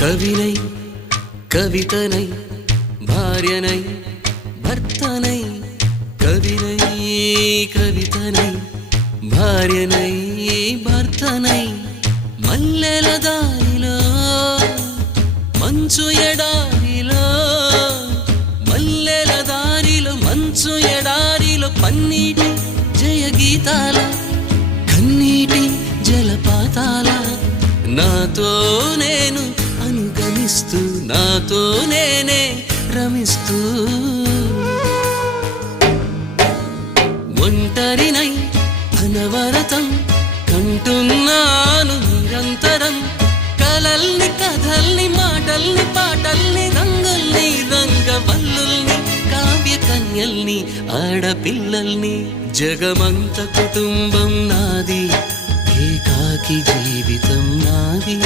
కవినై కవితనై భార్యనై భర్తనై కవినై కవితనై భార్యనై భర్తనై మల్లెల దారిలో మంచు ఎడారిలో మల్లెల దారిలో మంచు ఎడారిలో పన్నీటి జయ గీతాల కన్నీటి జలపాతాల నాతో నేను నాతో నేనే రమిస్తూ. ఒంటరినై అనవరతం కంటున్నాను నిరంతరం. కలల్ని కథల్ని మాటల్ని పాటల్ని రంగుల్ని రంగవల్లుల్ని కావ్య కన్యల్ని ఆడపిల్లల్ని జగమంత కుటుంబం నాది ఏకాకి జీవితం నాది.